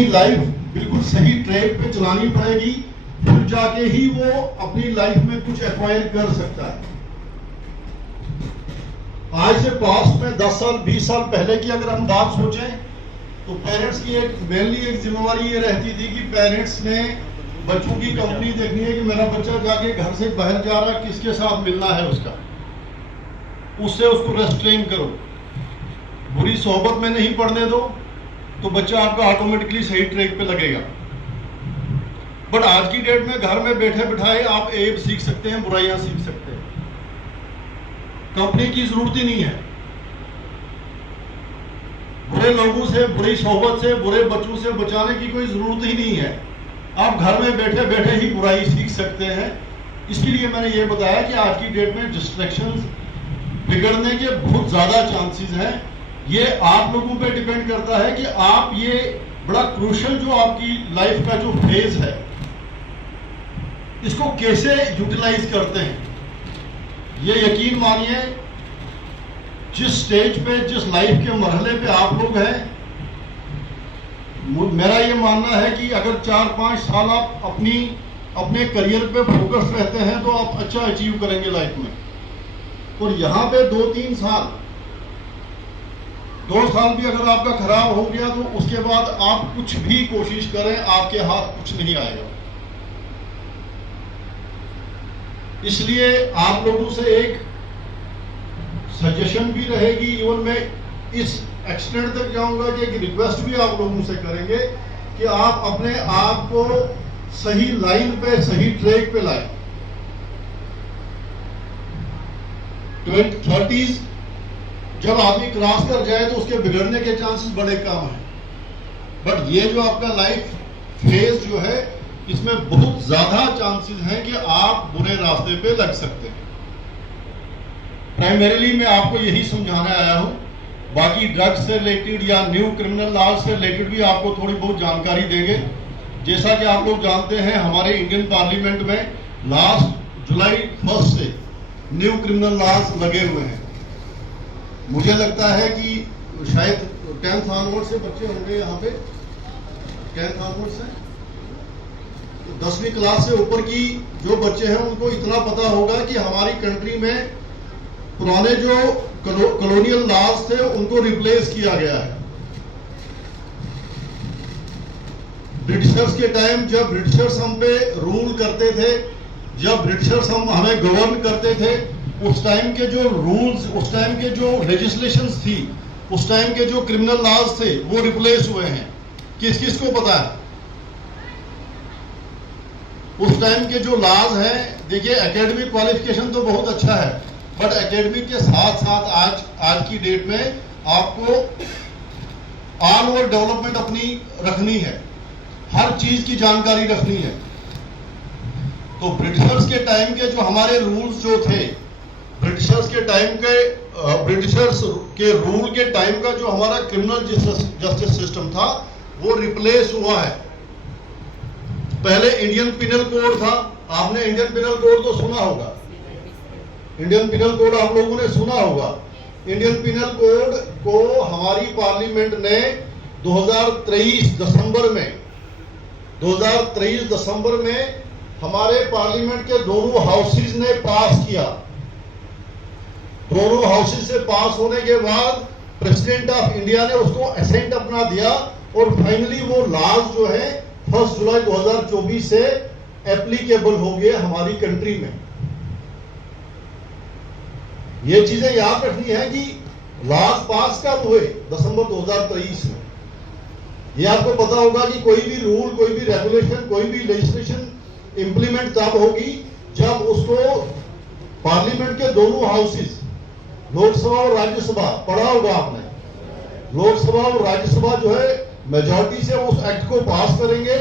अपनी लाइफ बिल्कुल सही ट्रैक पे चलानी पड़ेगी, फिर जाके ही वो अपनी लाइफ में कुछ एक्वायर कर सकता है। आज से पास्ट में 10 साल 20 साल पहले की अगर हम बात सोचें तो पेरेंट्स की मेनली एक जिम्मेवारी ये रहती थी कि पेरेंट्स ने बच्चों की कंपनी देखनी है कि मेरा बच्चा जाके घर से बाहर जा रहा, किसके साथ मिलना है उसका, उससे उसको रेस्ट्रेन करो, बुरी सोहबत में नहीं पढ़ने दो तो बच्चा आपका ऑटोमेटिकली सही ट्रैक पे लगेगा। बट आज की डेट में घर में बैठे बिठाए आप ऐब सीख सकते हैं, बुराइयां सीख सकते हैं। कंपनी की जरूरत ही नहीं है, बुरे लोगों से, बुरी सोहबत से, बुरे बच्चों से बचाने की कोई जरूरत ही नहीं है। आप घर में बैठे बैठे ही बुराई सीख सकते हैं। इसके लिए मैंने ये बताया कि आज की डेट में डिस्ट्रैक्शंस बिगड़ने के बहुत ज्यादा चांसेस हैं। ये आप लोगों पे डिपेंड करता है कि आप ये बड़ा क्रूशियल जो आपकी लाइफ का जो फेज है इसको कैसे यूटिलाइज करते हैं। ये यकीन मानिए जिस स्टेज पे, जिस लाइफ के मरहले पे आप लोग हैं, मेरा ये मानना है कि अगर 4-5 साल आप अपने करियर पे फोकस रहते हैं तो आप अच्छा अचीव करेंगे लाइफ में। और यहाँ पे 2-3 साल, 2 साल भी अगर आपका खराब हो गया तो उसके बाद आप कुछ भी कोशिश करें आपके हाथ कुछ नहीं आएगा। इसलिए आप लोगों से एक सजेशन भी रहेगी, इवन मैं इस एक्सटेंड तक जाऊंगा कि एक रिक्वेस्ट भी आप लोगों से करेंगे कि आप अपने आप को सही लाइन पे, सही ट्रैक पे लाएं। 30s जब आदमी क्रॉस कर जाए तो उसके बिगड़ने के चांसेस बड़े कम हैं। बट ये जो आपका लाइफ फेज जो है इसमें बहुत ज्यादा चांसेस हैं कि आप बुरे रास्ते पे लग सकते हैं। प्राइमरीली मैं आपको यही समझाने आया हूं। बाकी ड्रग्स से रिलेटेड या न्यू क्रिमिनल लॉज से रिलेटेड भी आपको थोड़ी बहुत जानकारी देंगे। जैसा कि आप लोग जानते हैं हमारे इंडियन पार्लियामेंट में लास्ट जुलाई 1 से न्यू क्रिमिनल लॉज लगे हुए हैं। मुझे लगता है कि शायद 10th ऑनवर्ड से बच्चे होंगे यहाँ पे, 10th ऑनवर्ड से 10वीं क्लास से ऊपर की जो बच्चे हैं उनको इतना पता होगा कि हमारी कंट्री में पुराने जो कॉलोनियल लॉज थे उनको रिप्लेस किया गया है। ब्रिटिशर्स के टाइम जब ब्रिटिशर्स हम पे रूल करते थे, जब ब्रिटिशर्स हमें गवर्न करते थे, उस टाइम के जो रूल्स, उस टाइम के जो लेजिस्लेशंस थी, उस टाइम के जो क्रिमिनल लॉज थे वो रिप्लेस हुए हैं। किस किस को पता है? उस टाइम के जो लॉज हैं, देखिए एकेडमिक क्वालिफिकेशन तो बहुत अच्छा है, बट एकेडमिक के साथ साथ आज की डेट में आपको ऑल ओवर डेवलपमेंट अपनी रखनी है, हर चीज की जानकारी रखनी है। तो ब्रिटिशर्स के टाइम के जो हमारे रूल्स जो थे, ब्रिटिशर्स के रूल के टाइम का जो हमारा क्रिमिनल जस्टिस सिस्टम था वो रिप्लेस हुआ है। पहले इंडियन पिनल कोड था, आपने इंडियन पिनल कोड तो सुना होगा, इंडियन पिनल कोड आप लोगों ने सुना होगा। इंडियन पिनल कोड को हमारी पार्लियामेंट ने 2023 दिसंबर में हमारे पार्लियामेंट के दोनों हाउसेज ने पास किया। दोनों हाउसेज से पास होने के बाद प्रेसिडेंट ऑफ इंडिया ने उसको असेंट अपना दिया और फाइनली वो लॉज जो है 1 जुलाई 2024 से एप्लीकेबल हो गए हमारी कंट्री में। ये चीजें याद रखनी है कि लॉज पास कब हुए? दिसंबर 2023 में। ये आपको पता होगा कि कोई भी रूल, कोई भी रेगुलेशन, कोई भी लेजिस्लेशन इंप्लीमेंट तब होगी जब उसको पार्लियामेंट के दोनों हाउसेस, लोकसभा और राज्यसभा, पढ़ा होगा आपने, लोकसभा और राज्यसभा जो है मेजॉरिटी से उस एक्ट को पास करेंगे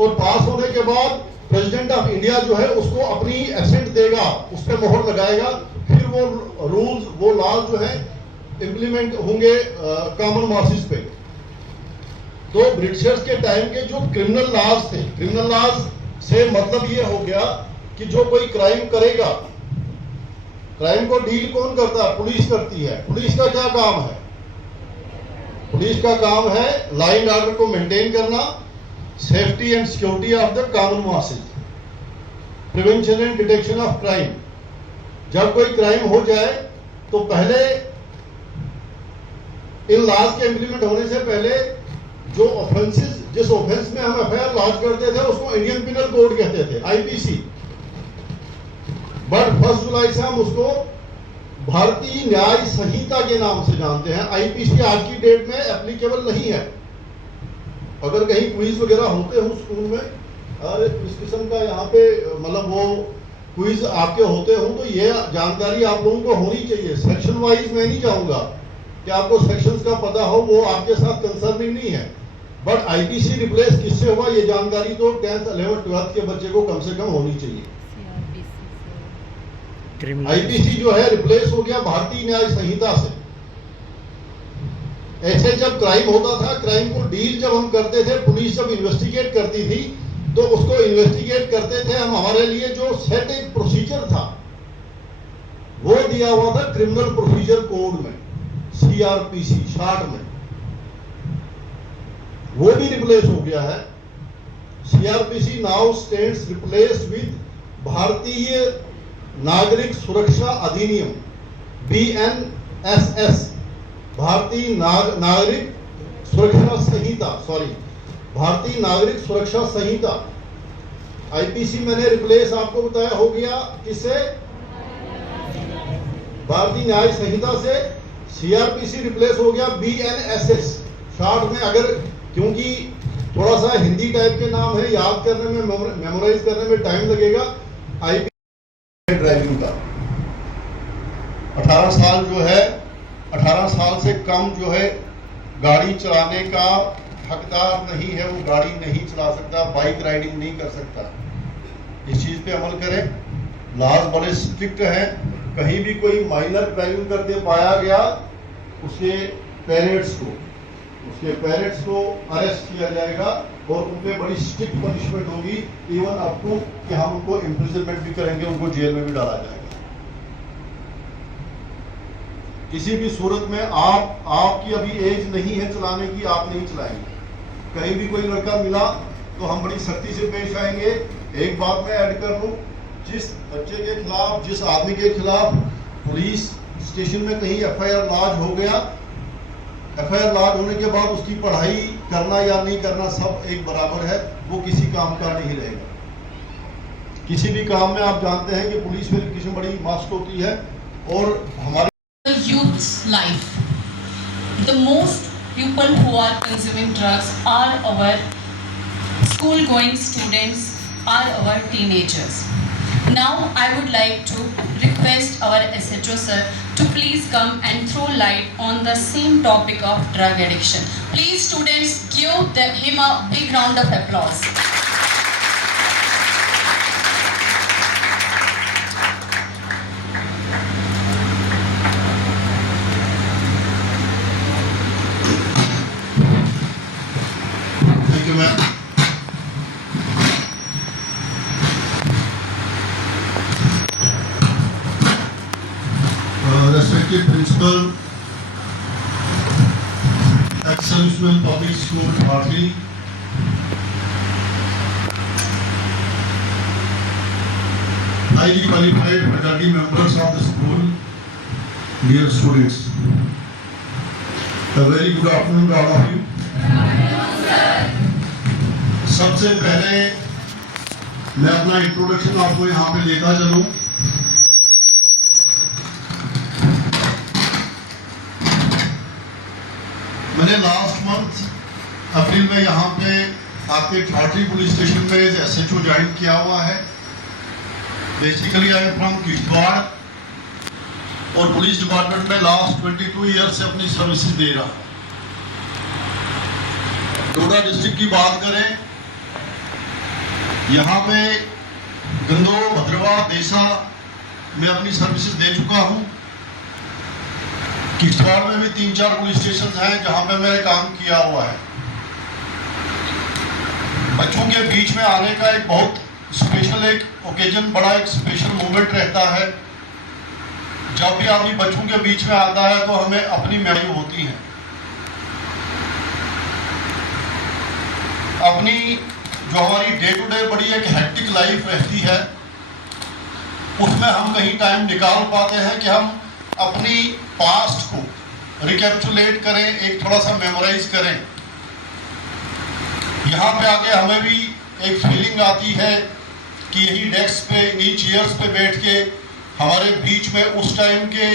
और पास होने के बाद प्रेसिडेंट ऑफ इंडिया जो है उसको अपनी एसेंट देगा, उस पर मोहर लगाएगा, फिर वो रूल्स, वो लॉज जो है इंप्लीमेंट होंगे कॉमन मासेस पे। तो ब्रिटिशर्स के टाइम के जो क्रिमिनल लॉज थे, क्रिमिनल लॉज से मतलब ये हो गया कि जो कोई क्राइम करेगा, क्राइम को डील कौन करता है? पुलिस करती है। पुलिस का क्या काम है? पुलिस का काम है लॉ एंड ऑर्डर को मेंटेन करना, safety and security of the common masses, prevention and detection of crime. जब कोई क्राइम हो जाए तो पहले इन लॉज के इम्प्लीमेंट होने से पहले जो ऑफेंसेस, जिस ऑफेंस में हम एफआईआर लॉन्च करते थे उसको इंडियन पिनल कोड कहते थे, आईपीसी। बट 1 जुलाई से हम उसको भारतीय न्याय संहिता के नाम से जानते हैं। आईपीसी आज की डेट में एप्लीकेबल नहीं है। अगर कहीं क्विज वगैरह होते हो स्कूल में और इस किस्म का यहाँ पे मतलब वो क्विज आपके होते हो तो ये जानकारी आप लोगों को होनी चाहिए। सेक्शन वाइज मैं नहीं चाहूंगा कि आपको सेक्शंस का पता हो, वो आपके साथ कंसर्निंग नहीं है। बट आईपीसी रिप्लेस किससे होगा ये जानकारी तो 10th 11th 12th के बच्चे को कम से कम होनी चाहिए। आईपीसी जो है रिप्लेस हो गया भारतीय न्याय संहिता से। ऐसे जब क्राइम होता था, क्राइम को डील जब हम करते थे, पुलिस जब इन्वेस्टिगेट करती थी तो उसको इन्वेस्टिगेट करते थे हम, हमारे लिए जो सेट एक प्रोसीजर था वो दिया हुआ था क्रिमिनल प्रोसीजर कोड में, सीआरपीसी शॉर्ट में। वो भी रिप्लेस हो गया है। CrPC now stands replace with भारतीय नागरिक सुरक्षा अधिनियम, BNSS, भारतीय नागरिक सुरक्षा संहिता, भारतीय नागरिक सुरक्षा संहिता। आईपीसी मैंने रिप्लेस आपको बताया हो गया किससे, भारतीय न्याय संहिता से। सीआरपीसी रिप्लेस हो गया BNSS शॉर्ट में। अगर क्योंकि थोड़ा सा हिंदी टाइप के नाम है, याद करने में, मेमोराइज करने में टाइम लगेगा। आईपीसी ड्राइविंग का 18 साल जो है, 18 साल से कम जो है गाड़ी चलाने का हकदार नहीं है, वो गाड़ी नहीं चला सकता, बाइक राइडिंग नहीं कर सकता। इस चीज पे अमल करें। लॉज बड़े स्ट्रिक्ट हैं। कहीं भी कोई माइनर ड्राइविंग करते पाया गया उसके पेरेंट्स को अरेस्ट किया जाएगा और उन पे बड़ी स्ट्रिक्ट पनिशमेंट होगी, इवन अप टू कि हम उनको इम्प्रिजनमेंट भी करेंगे, उनको जेल में भी डाला जाएगा। किसी भी सूरत में आपकी अभी एज नहीं है चलाने की, आप नहीं चलाएंगे। कहीं भी कोई लड़का मिला तो हम बड़ी सख्ती से पेश आएंगे। एक बात मैं ऐड कर लूं, जिस बच्चे के खिलाफ, जिस आदमी के खिलाफ पुलिस स्टेशन में कहीं एफआईआर लॉन्च हो गया, एफआईआर लॉन्च होने के बाद उसकी पढ़ाई करना या नहीं करना सब एक बराबर है, वो किसी काम का नहीं रहेगा। किसी भी काम में आप जानते हैं कि पुलिस वेरिफिकेशन बड़ी मस्ट होती है। और हमारे youth's life, the most people who are consuming drugs are our school going students, are our teenagers. Now I would like to request our SHO sir to please come and throw light on the same topic of drug addiction. Please students, give him a big round of applause. Thank you, ma'am. Respected principal, Excellence Public School, Bharti, highly qualified faculty members of the school, dear students, a very good afternoon to all of you. सबसे पहले मैं अपना introduction आपको यहाँ पे लेता चलूं। मैंने लास्ट मंथ अप्रैल में यहाँ पे आपके ठाठरी पुलिस स्टेशन में एसएचओ ज्वाइन किया हुआ है। Basically I am from Kishtwar और पुलिस डिपार्टमेंट में लास्ट 22 ईयर से अपनी सर्विसेज दे रहा। डोडा डिस्ट्रिक्ट की बात करें, यहाँ पे गंदो, भद्रवाह, देसा में अपनी सर्विसेज दे चुका हूँ। किश्तवाड़ में भी 3-4 पुलिस स्टेशन हैं जहाँ पे मैंने काम किया हुआ है। बच्चों के बीच में आने का एक बहुत स्पेशल एक ओकेजन, बड़ा एक स्पेशल मोमेंट रहता है। जब भी आदमी बच्चों के बीच में आता है तो हमें अपनी मेमोरी होती है। अपनी जो हमारी डे टू डे बड़ी एक हेक्टिक लाइफ रहती है, उसमें हम कहीं टाइम निकाल पाते हैं कि हम अपनी पास्ट को रिकैप्चुलेट करें, एक थोड़ा सा मेमोराइज करें। यहाँ पे आके हमें भी एक फीलिंग आती है कि यही डेस्क पे, इन्हीं चेयर्स पे बैठ के हमारे बीच में उस टाइम के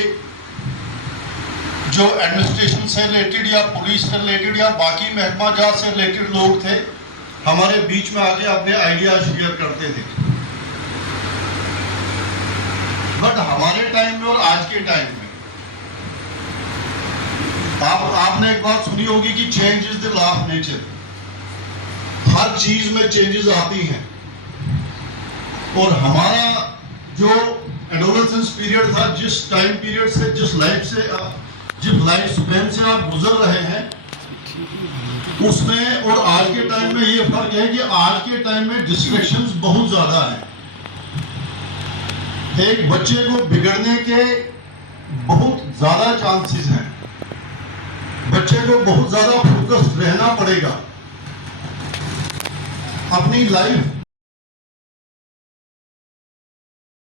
जो एडमिनिस्ट्रेशन से रिलेटेड या पुलिस से रिलेटेड या बाकी महकमा जात से रिलेटेड लोग थे, हमारे बीच में आके अपने आइडिया शेयर करते थे। बट हमारे टाइम में और आज के टाइम में आपने एक बात सुनी होगी कि change is the law of nature. हर चीज में चेंजेस आती हैं, और हमारा जो एडोलेसेंस पीरियड था, जिस टाइम पीरियड से, जिस लाइफ स्पैन से आप गुजर रहे हैं, उसमें और आज के टाइम में ये फर्क है कि आज के टाइम में डिस्ट्रैक्शंस बहुत ज्यादा हैं। एक बच्चे को बिगड़ने के बहुत ज्यादा चांसेस हैं। बच्चे को बहुत ज्यादा फोकस्ड रहना पड़ेगा अपनी लाइफ